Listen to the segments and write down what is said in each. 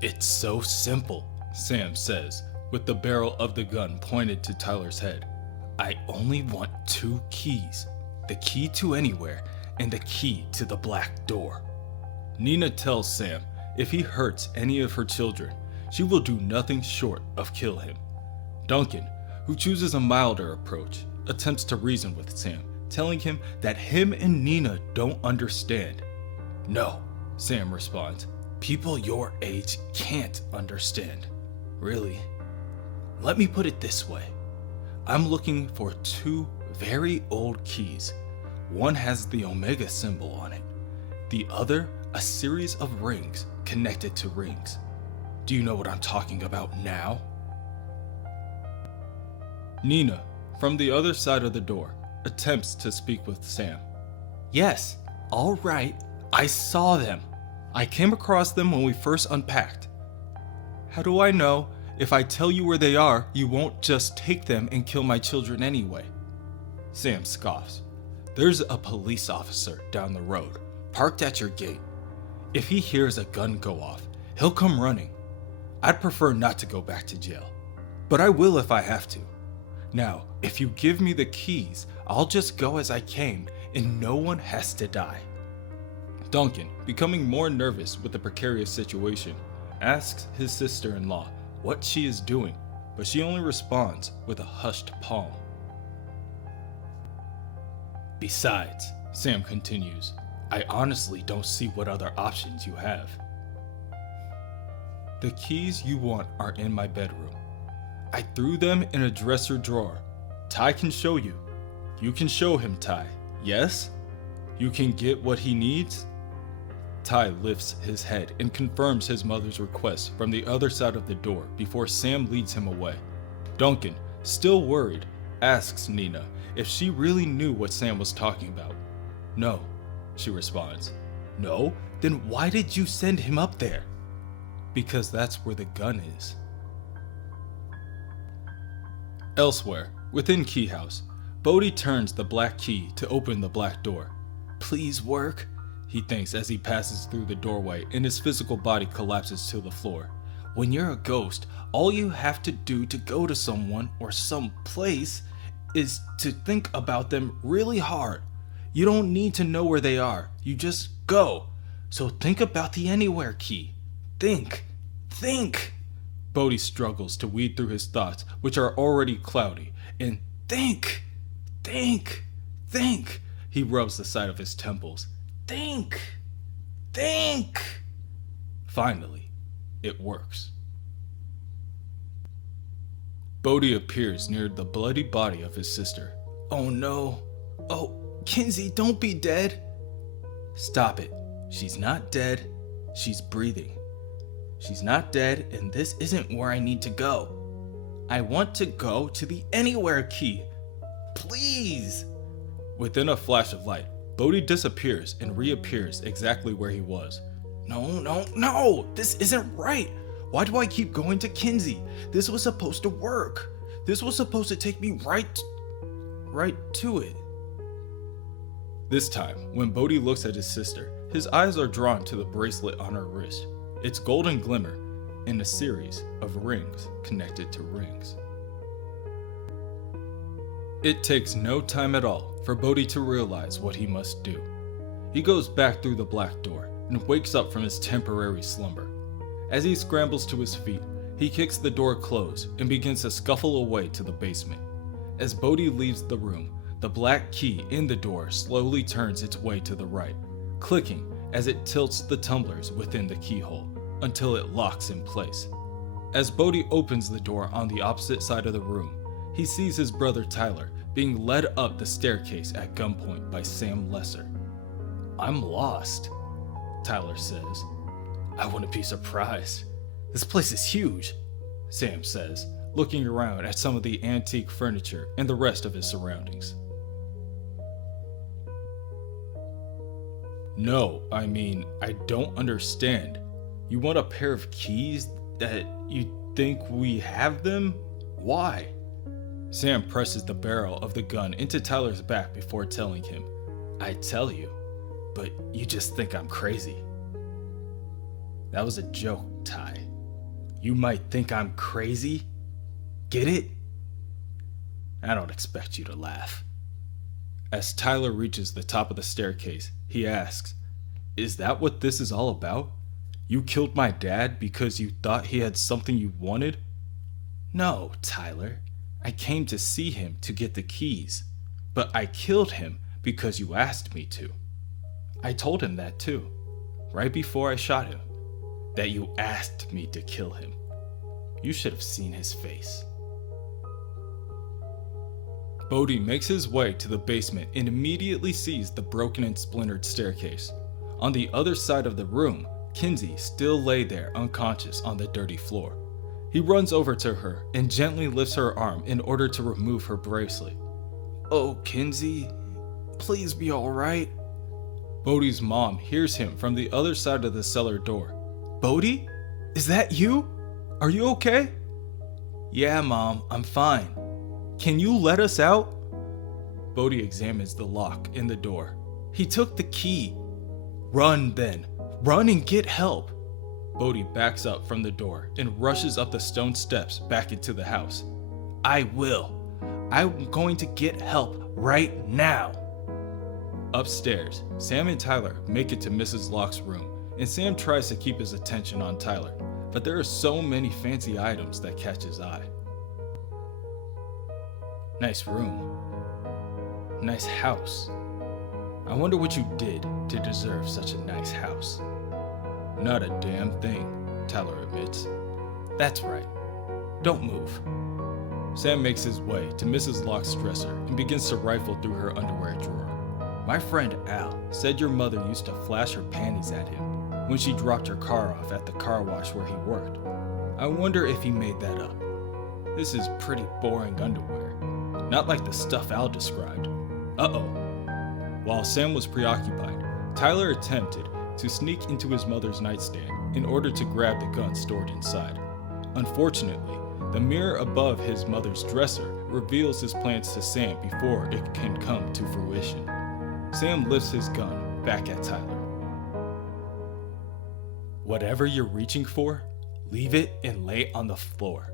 It's so simple, Sam says, with the barrel of the gun pointed to Tyler's head. I only want 2 keys. The key to anywhere and the key to the black door. Nina tells Sam if he hurts any of her children, she will do nothing short of kill him. Duncan, who chooses a milder approach, attempts to reason with Sam, telling him that him and Nina don't understand. No, Sam responds. People your age can't understand. Really? Let me put it this way. I'm looking for 2 very old keys. One has the Omega symbol on it. The other, a series of rings connected to rings. Do you know what I'm talking about now? Nina, from the other side of the door, attempts to speak with Sam. Yes, all right, I saw them. I came across them when we first unpacked. How do I know? If I tell you where they are, you won't just take them and kill my children anyway. Sam scoffs. There's a police officer down the road, parked at your gate. If he hears a gun go off, he'll come running. I'd prefer not to go back to jail, but I will if I have to. Now, if you give me the keys, I'll just go as I came and no one has to die. Duncan, becoming more nervous with the precarious situation, asks his sister-in-law what she is doing, but she only responds with a hushed palm. Besides, Sam continues, I honestly don't see what other options you have. The keys you want are in my bedroom. I threw them in a dresser drawer. Ty can show you. You can show him, Ty. Yes? You can get what he needs? Ty lifts his head and confirms his mother's request from the other side of the door before Sam leads him away. Duncan, still worried, asks Nina if she really knew what Sam was talking about. No, she responds. No? Then why did you send him up there? Because that's where the gun is. Elsewhere, within Keyhouse, Bodhi turns the black key to open the black door. Please work, he thinks as he passes through the doorway and his physical body collapses to the floor. When you're a ghost, all you have to do to go to someone or some place is to think about them really hard. You don't need to know where they are, you just go. So think about the anywhere key. Think. Bodhi struggles to weed through his thoughts, which are already cloudy, and think. He rubs the side of his temples. Think. Finally, it works. Bodhi appears near the bloody body of his sister. Oh no. Oh, Kinsey, don't be dead. Stop it. She's not dead. She's breathing. She's not dead, and this isn't where I need to go. I want to go to the anywhere key. Please. Within a flash of light, Bodhi disappears and reappears exactly where he was. No, this isn't right. Why do I keep going to Kinsey? This was supposed to work. This was supposed to take me right to it. This time, when Bodhi looks at his sister, his eyes are drawn to the bracelet on her wrist. Its golden glimmer in a series of rings connected to rings. It takes no time at all for Bodhi to realize what he must do. He goes back through the black door and wakes up from his temporary slumber. As he scrambles to his feet, he kicks the door closed and begins to scuffle away to the basement. As Bodhi leaves the room, the black key in the door slowly turns its way to the right, clicking as it tilts the tumblers within the keyhole until it locks in place. As Bodhi opens the door on the opposite side of the room, he sees his brother Tyler being led up the staircase at gunpoint by Sam Lesser. I'm lost, Tyler says. I wouldn't be surprised. This place is huge, Sam says, looking around at some of the antique furniture and the rest of his surroundings. No, I mean, I don't understand. You want a pair of keys that you think we have them? Why? Sam presses the barrel of the gun into Tyler's back before telling him, I tell you, but you just think I'm crazy. That was a joke, Ty. You might think I'm crazy. Get it? I don't expect you to laugh. As Tyler reaches the top of the staircase, he asks, "Is that what this is all about? You killed my dad because you thought he had something you wanted?" "No, Tyler. I came to see him to get the keys. But I killed him because you asked me to." I told him that too, right before I shot him, that you asked me to kill him. You should have seen his face. Bodhi makes his way to the basement and immediately sees the broken and splintered staircase. On the other side of the room, Kinsey still lay there unconscious on the dirty floor. He runs over to her and gently lifts her arm in order to remove her bracelet. "Oh, Kinsey, please be alright." Bodhi's mom hears him from the other side of the cellar door. "Bodhi? Is that you? Are you okay?" "Yeah, Mom, I'm fine. Can you let us out?" Bodhi examines the lock in the door. "He took the key." "Run then. Run and get help." Bodhi backs up from the door and rushes up the stone steps back into the house. "I will. I'm going to get help right now." Upstairs, Sam and Tyler make it to Mrs. Locke's room, and Sam tries to keep his attention on Tyler, but there are so many fancy items that catch his eye. Nice room. Nice house. I wonder what you did to deserve such a nice house. Not a damn thing, Tyler admits. That's right. Don't move. Sam makes his way to Mrs. Locke's dresser and begins to rifle through her underwear drawer. My friend Al said your mother used to flash her panties at him when she dropped her car off at the car wash where he worked. I wonder if he made that up. This is pretty boring underwear. Not like the stuff Al described. Uh-oh. While Sam was preoccupied, Tyler attempted to sneak into his mother's nightstand in order to grab the gun stored inside. Unfortunately, the mirror above his mother's dresser reveals his plans to Sam before it can come to fruition. Sam lifts his gun back at Tyler. Whatever you're reaching for, leave it and lay it on the floor.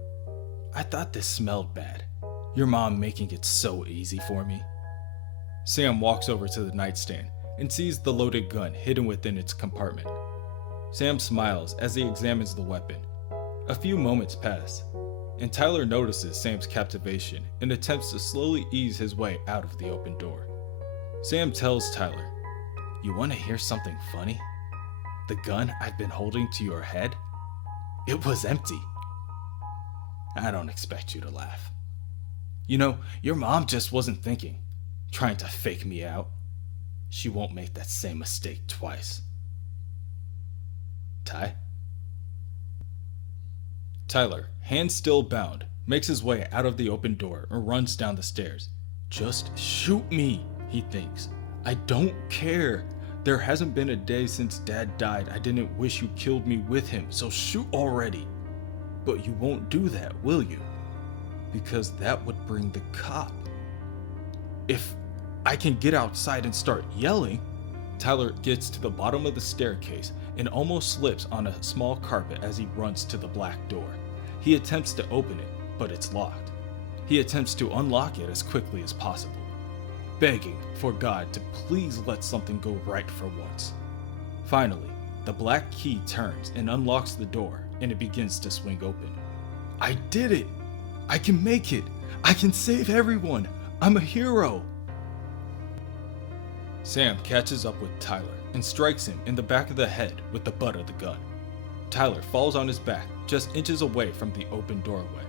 I thought this smelled bad. Your mom making it so easy for me. Sam walks over to the nightstand and sees the loaded gun hidden within its compartment. Sam smiles as he examines the weapon. A few moments pass, and Tyler notices Sam's captivation and attempts to slowly ease his way out of the open door. Sam tells Tyler, "You want to hear something funny? The gun I've been holding to your head? It was empty." I don't expect you to laugh. You know, your mom just wasn't thinking, trying to fake me out. She won't make that same mistake twice. Ty? Tyler, hands still bound, makes his way out of the open door and runs down the stairs. Just shoot me, he thinks. I don't care. There hasn't been a day since Dad died I didn't wish you killed me with him, so shoot already. But you won't do that, will you? Because that would bring the cop. If I can get outside and start yelling, Tyler gets to the bottom of the staircase and almost slips on a small carpet as he runs to the black door. He attempts to open it, but it's locked. He attempts to unlock it as quickly as possible, begging for God to please let something go right for once. Finally, the black key turns and unlocks the door, and it begins to swing open. I did it! I can make it! I can save everyone! I'm a hero! Sam catches up with Tyler and strikes him in the back of the head with the butt of the gun. Tyler falls on his back just inches away from the open doorway.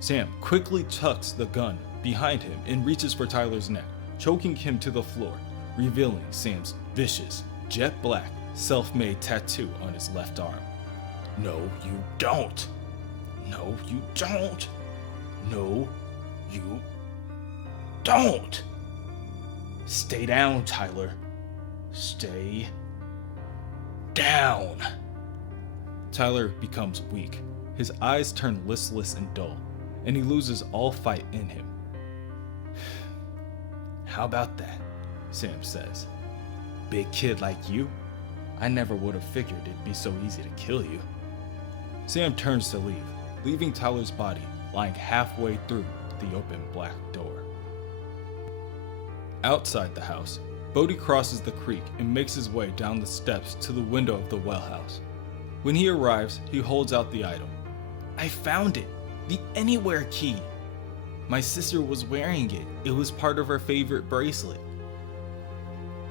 Sam quickly tucks the gun behind him and reaches for Tyler's neck, choking him to the floor, revealing Sam's vicious, jet black, self-made tattoo on his left arm. No, you don't. No, you don't. No, you don't. Stay down, Tyler. Stay down. Tyler becomes weak. His eyes turn listless and dull, and he loses all fight in him. How about that? Sam says. Big kid like you? I never would have figured it'd be so easy to kill you. Sam turns to leave, leaving Tyler's body lying halfway through the open black door. Outside the house, Bodhi crosses the creek and makes his way down the steps to the window of the well house. When he arrives, he holds out the item. "I found it! The Anywhere key! My sister was wearing it. It was part of her favorite bracelet."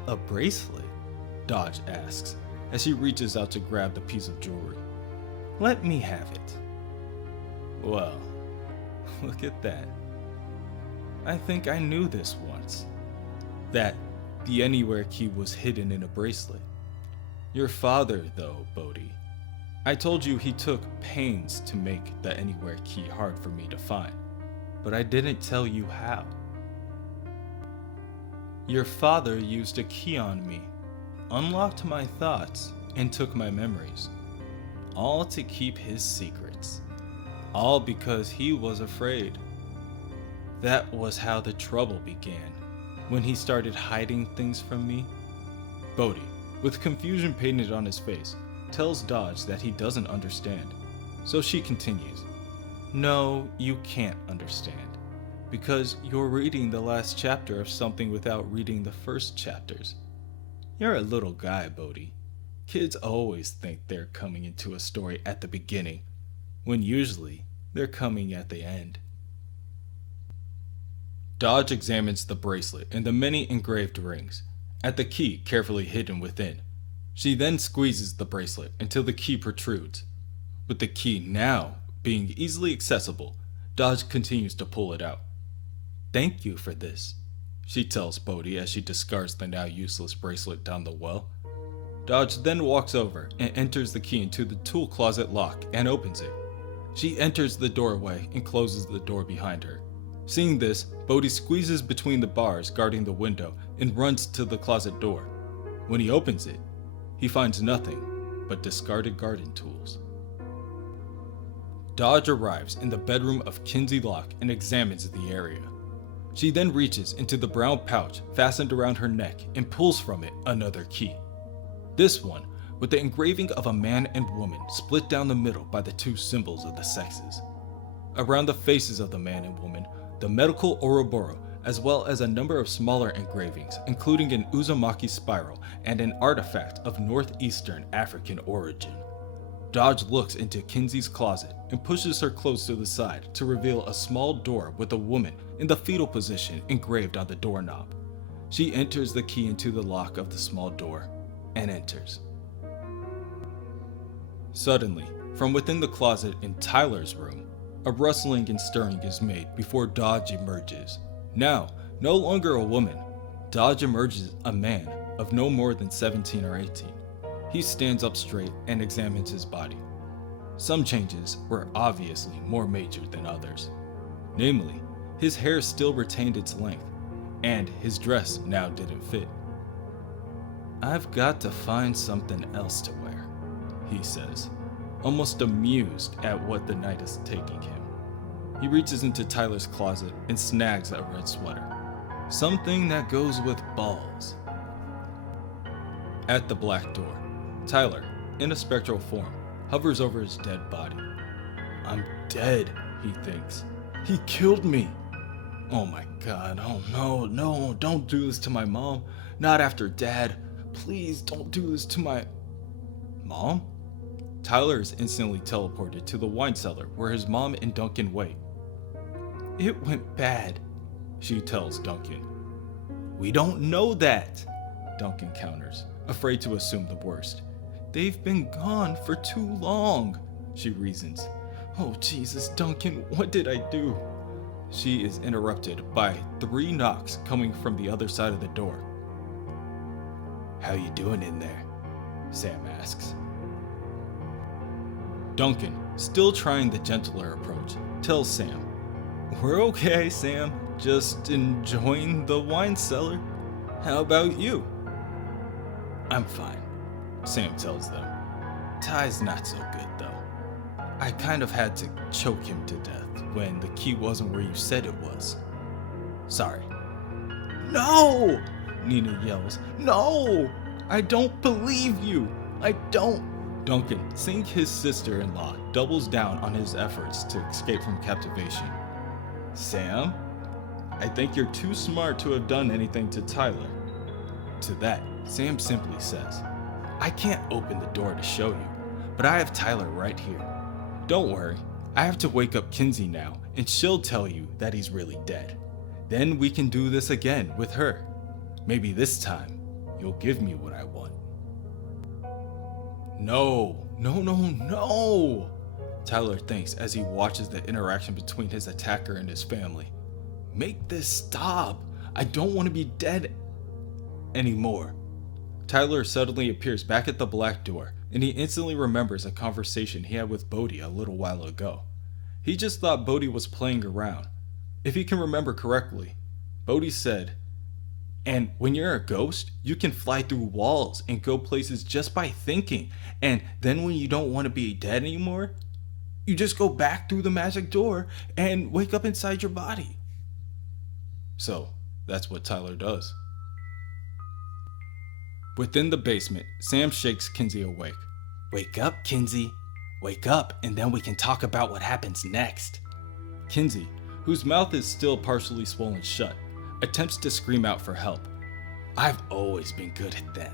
"A bracelet?" Dodge asks, as she reaches out to grab the piece of jewelry. "Let me have it." "Well, look at that. I think I knew this once. That the Anywhere key was hidden in a bracelet. Your father, though, Bodhi. I told you he took pains to make the Anywhere key hard for me to find, but I didn't tell you how. Your father used a key on me, unlocked my thoughts, and took my memories, all to keep his secrets, all because he was afraid. That was how the trouble began, when he started hiding things from me." Bodhi, with confusion painted on his face, tells Dodge that he doesn't understand, so she continues. "No, you can't understand, because you're reading the last chapter of something without reading the first chapters. You're a little guy, Bodhi. Kids always think they're coming into a story at the beginning, when usually they're coming at the end." Dodge examines the bracelet and the many engraved rings, at the key carefully hidden within. She then squeezes the bracelet until the key protrudes. With the key now being easily accessible, Dodge continues to pull it out. "Thank you for this," she tells Bodhi as she discards the now useless bracelet down the well. Dodge then walks over and enters the key into the tool closet lock and opens it. She enters the doorway and closes the door behind her. Seeing this, Bodhi squeezes between the bars guarding the window and runs to the closet door. When he opens it, he finds nothing but discarded garden tools. Dodge arrives in the bedroom of Kinsey Locke and examines the area. She then reaches into the brown pouch fastened around her neck and pulls from it another key. This one with the engraving of a man and woman split down the middle by the two symbols of the sexes. Around the faces of the man and woman, the medical Ouroboros, as well as a number of smaller engravings, including an Uzumaki spiral and an artifact of northeastern African origin. Dodge looks into Kinsey's closet and pushes her close to the side to reveal a small door with a woman in the fetal position engraved on the doorknob. She enters the key into the lock of the small door and enters. Suddenly, from within the closet in Tyler's room, a rustling and stirring is made before Dodge emerges. Now, no longer a woman, Dodge emerges a man of no more than 17 or 18. He stands up straight and examines his body. Some changes were obviously more major than others. Namely, his hair still retained its length, and his dress now didn't fit. "I've got to find something else to wear," he says, almost amused at what the night is taking him. He reaches into Tyler's closet and snags a red sweater. Something that goes with balls. At the black door, Tyler, in a spectral form, hovers over his dead body. "I'm dead," he thinks. "He killed me. Oh my God, oh no, don't do this to my mom. Not after Dad. Please don't do this to my..." Mom? Tyler is instantly teleported to the wine cellar where his mom and Duncan wait. "It went bad," she tells Duncan. "We don't know that," Duncan counters, afraid to assume the worst. "They've been gone for too long," she reasons. "Oh Jesus, Duncan, what did I do?" She is interrupted by 3 knocks coming from the other side of the door. "How you doing in there?" Sam asks. Duncan, still trying the gentler approach, tells Sam, "We're okay, Sam. Just enjoying the wine cellar. How about you?" "I'm fine," Sam tells them. "Ty's not so good, though. I kind of had to choke him to death when the key wasn't where you said it was. Sorry." "No!" Nina yells. "No! I don't believe you! I don't Duncan, seeing his sister-in-law, doubles down on his efforts to escape from captivation. Sam, I think you're too smart to have done anything to Tyler. To that, Sam simply says, I can't open the door to show you, but I have Tyler right here. Don't worry, I have to wake up Kinsey now, and she'll tell you that he's really dead. Then we can do this again with her. Maybe this time, you'll give me what I want. No. Tyler thinks as he watches the interaction between his attacker and his family. Make this stop. I don't want to be dead anymore. Tyler suddenly appears back at the black door, and he instantly remembers a conversation he had with Bodhi a little while ago. He just thought Bodhi was playing around. If he can remember correctly, Bodhi said, and when you're a ghost, you can fly through walls and go places just by thinking. And then when you don't want to be dead anymore, you just go back through the magic door and wake up inside your body. So, that's what Tyler does. Within the basement, Sam shakes Kinsey awake. Wake up, Kinsey. Wake up, and then we can talk about what happens next. Kinsey, whose mouth is still partially swollen shut, attempts to scream out for help. I've always been good at that,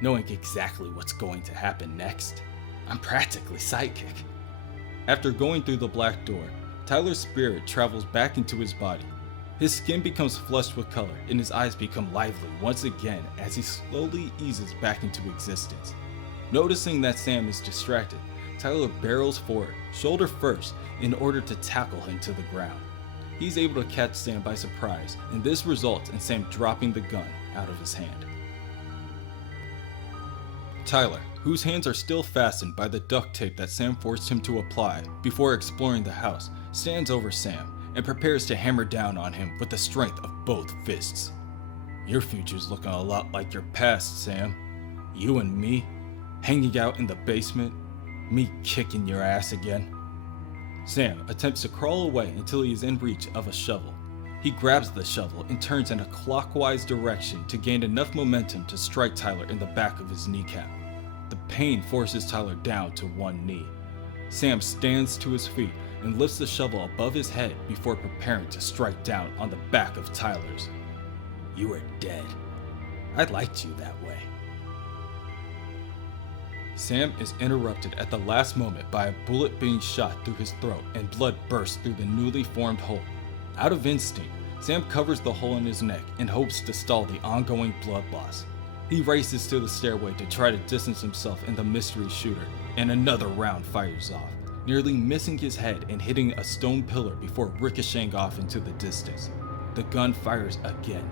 knowing exactly what's going to happen next. I'm practically psychic. After going through the black door, Tyler's spirit travels back into his body. His skin becomes flushed with color and his eyes become lively once again as he slowly eases back into existence. Noticing that Sam is distracted, Tyler barrels forward, shoulder first, in order to tackle him to the ground. He's able to catch Sam by surprise, and this results in Sam dropping the gun out of his hand. Tyler, whose hands are still fastened by the duct tape that Sam forced him to apply before exploring the house, stands over Sam and prepares to hammer down on him with the strength of both fists. Your future's looking a lot like your past, Sam. You and me, hanging out in the basement, me kicking your ass again. Sam attempts to crawl away until he is in reach of a shovel. He grabs the shovel and turns in a clockwise direction to gain enough momentum to strike Tyler in the back of his kneecap. The pain forces Tyler down to one knee. Sam stands to his feet and lifts the shovel above his head before preparing to strike down on the back of Tyler's. You are dead. I liked you that way. Sam is interrupted at the last moment by a bullet being shot through his throat and blood bursts through the newly formed hole. Out of instinct, Sam covers the hole in his neck and hopes to stall the ongoing blood loss. He races to the stairway to try to distance himself and the mystery shooter, and another round fires off, nearly missing his head and hitting a stone pillar before ricocheting off into the distance. The gun fires again.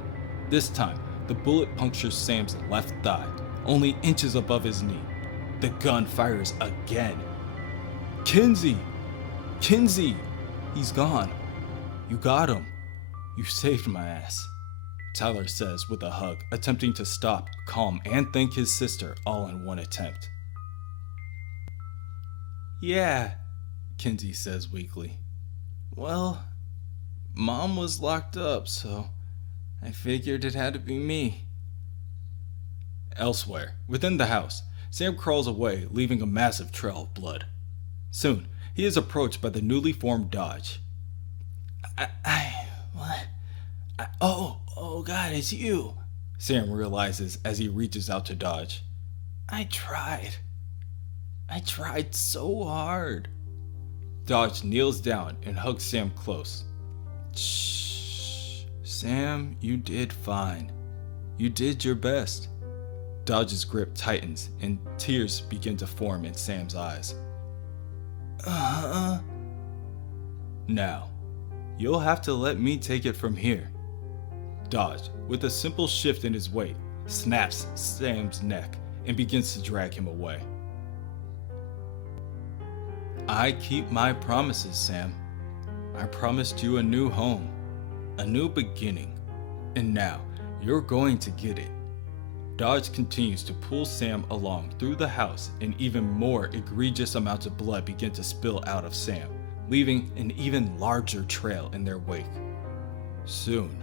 This time, the bullet punctures Sam's left thigh, only inches above his knee. The gun fires again. Kinsey! Kinsey! He's gone. You got him. You saved my ass, Tyler says with a hug, attempting to stop, calm, and thank his sister all in one attempt. Yeah, Kinsey says weakly. Well, Mom was locked up, so I figured it had to be me. Elsewhere, within the house, Sam crawls away, leaving a massive trail of blood. Soon, he is approached by the newly formed Dodge. Oh God, it's you, Sam realizes as he reaches out to Dodge. I tried so hard. Dodge kneels down and hugs Sam close. Shh, Sam, you did fine. You did your best. Dodge's grip tightens and tears begin to form in Sam's eyes. Now, you'll have to let me take it from here. Dodge, with a simple shift in his weight, snaps Sam's neck and begins to drag him away. I keep my promises, Sam. I promised you a new home, a new beginning, and now you're going to get it. Dodge continues to pull Sam along through the house, and even more egregious amounts of blood begin to spill out of Sam, leaving an even larger trail in their wake. Soon,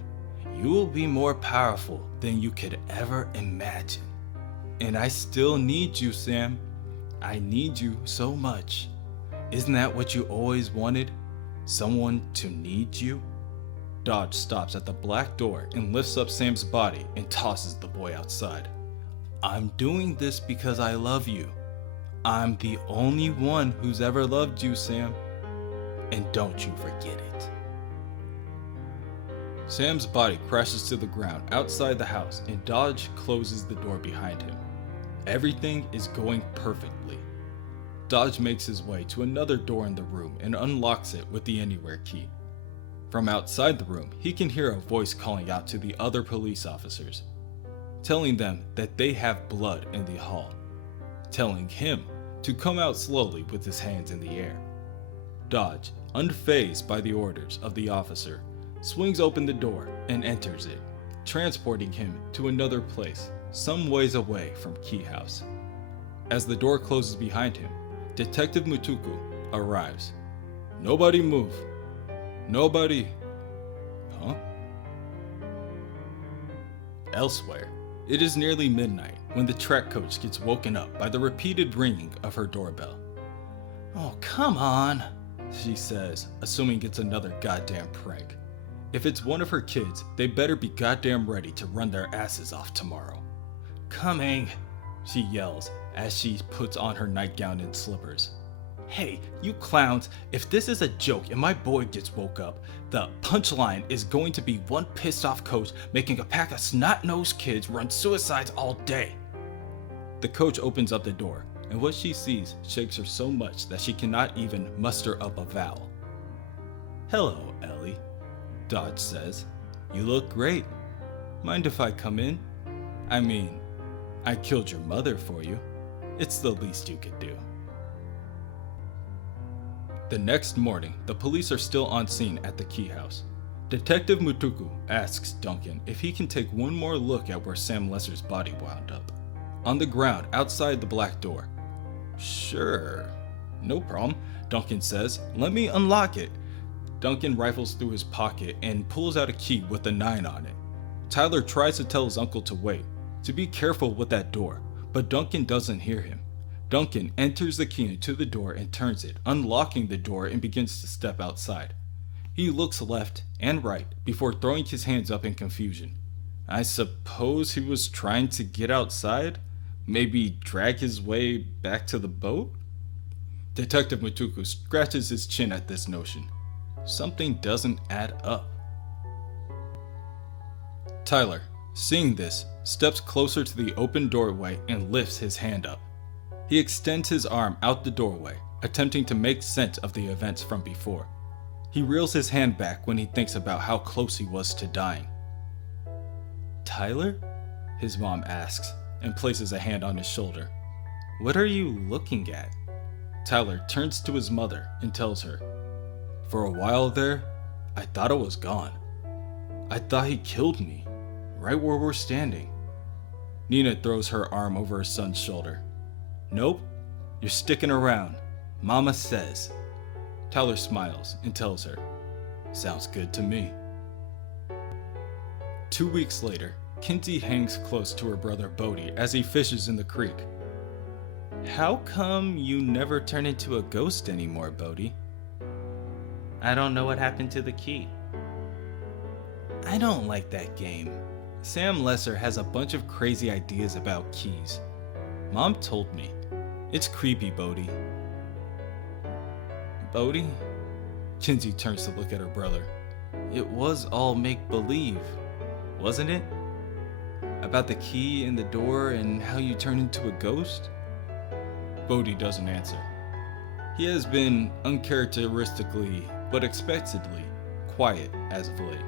you will be more powerful than you could ever imagine. And I still need you, Sam. I need you so much. Isn't that what you always wanted? Someone to need you? Dodge stops at the black door and lifts up Sam's body and tosses the boy outside. I'm doing this because I love you. I'm the only one who's ever loved you, Sam. And don't you forget it. Sam's body crashes to the ground outside the house and Dodge closes the door behind him. Everything is going perfectly. Dodge makes his way to another door in the room and unlocks it with the anywhere key. From outside the room, he can hear a voice calling out to the other police officers, telling them that they have blood in the hall, telling him to come out slowly with his hands in the air. Dodge, unfazed by the orders of the officer, swings open the door and enters it, transporting him to another place some ways away from Keyhouse. As the door closes behind him, Detective Mutuku arrives. Nobody move. Nobody. Huh? Elsewhere, it is nearly midnight when the track coach gets woken up by the repeated ringing of her doorbell. Oh, come on, she says, assuming it's another goddamn prank. If it's one of her kids, they better be goddamn ready to run their asses off tomorrow. Coming, she yells as she puts on her nightgown and slippers. Hey, you clowns, if this is a joke and my boy gets woke up, the punchline is going to be one pissed off coach making a pack of snot-nosed kids run suicides all day. The coach opens up the door, and what she sees shakes her so much that she cannot even muster up a vowel. Hello, Ellie, Dodge says. You look great. Mind if I come in? I mean, I killed your mother for you. It's the least you could do. The next morning, the police are still on scene at the Keyhouse. Detective Mutuku asks Duncan if he can take one more look at where Sam Lesser's body wound up, on the ground outside the black door. Sure, no problem, Duncan says. Let me unlock it. Duncan rifles through his pocket and pulls out a key with a 9 on it. Tyler tries to tell his uncle to wait, to be careful with that door, but Duncan doesn't hear him. Duncan enters the key into the door and turns it, unlocking the door and begins to step outside. He looks left and right before throwing his hands up in confusion. I suppose he was trying to get outside? Maybe drag his way back to the boat? Detective Mutuku scratches his chin at this notion. Something doesn't add up. Tyler, seeing this, steps closer to the open doorway and lifts his hand up. He extends his arm out the doorway, attempting to make sense of the events from before. He reels his hand back when he thinks about how close he was to dying. Tyler? His mom asks and places a hand on his shoulder. What are you looking at? Tyler turns to his mother and tells her, For a while there, I thought I was gone. I thought he killed me, right where we're standing. Nina throws her arm over her son's shoulder. Nope, you're sticking around, Mama says. Tyler smiles and tells her, Sounds good to me. 2 weeks later, Kinsey hangs close to her brother Bodhi as he fishes in the creek. How come you never turn into a ghost anymore, Bodhi? I don't know what happened to the key. I don't like that game. Sam Lesser has a bunch of crazy ideas about keys. Mom told me. It's creepy, Bodhi. Bodhi? Kinsey turns to look at her brother. It was all make-believe, wasn't it? About the key in the door and how you turn into a ghost? Bodhi doesn't answer. He has been uncharacteristically, but expectedly, quiet as of late.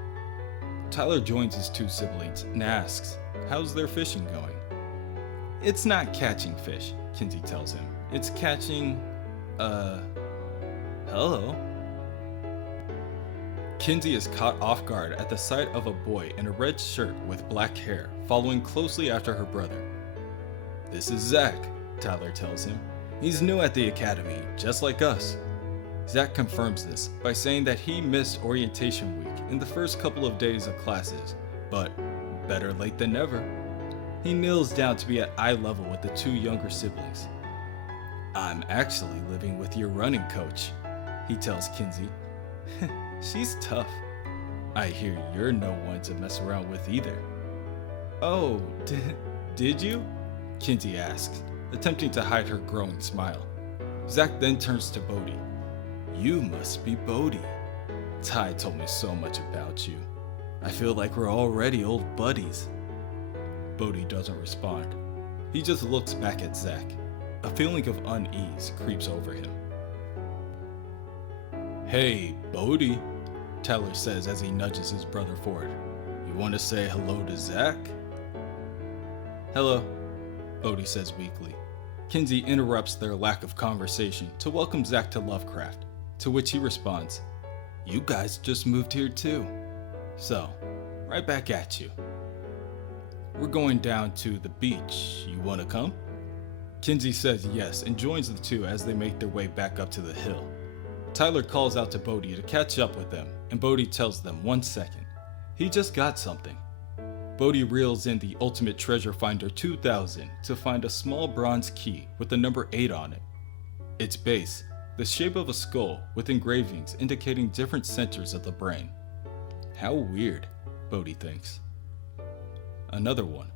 Tyler joins his 2 siblings and asks, how's their fishing going? It's not catching fish, Kinsey tells him. It's catching, hello? Kinsey is caught off guard at the sight of a boy in a red shirt with black hair, following closely after her brother. This is Zach, Tyler tells him. He's new at the academy, just like us. Zach confirms this by saying that he missed orientation week in the first couple of days of classes, but better late than never. He kneels down to be at eye level with the 2 younger siblings. I'm actually living with your running coach, he tells Kinsey. She's tough. I hear you're no one to mess around with either. Oh, did you? Kinsey asks, attempting to hide her growing smile. Zach then turns to Bodhi. You must be Bodhi. Ty told me so much about you. I feel like we're already old buddies. Bodhi doesn't respond. He just looks back at Zach. A feeling of unease creeps over him. Hey, Bodhi, Tyler says as he nudges his brother forward. You want to say hello to Zach? Hello, Bodhi says weakly. Kinsey interrupts their lack of conversation to welcome Zach to Lovecraft, to which he responds, You guys just moved here too. So, right back at you. We're going down to the beach. You want to come? Kinsey says yes and joins the two as they make their way back up to the hill. Tyler calls out to Bodhi to catch up with them, and Bodhi tells them 1 second. He just got something. Bodhi reels in the Ultimate Treasure Finder 2000 to find a small bronze key with the number 8 on it. Its base, the shape of a skull with engravings indicating different centers of the brain. How weird, Bodhi thinks. Another one,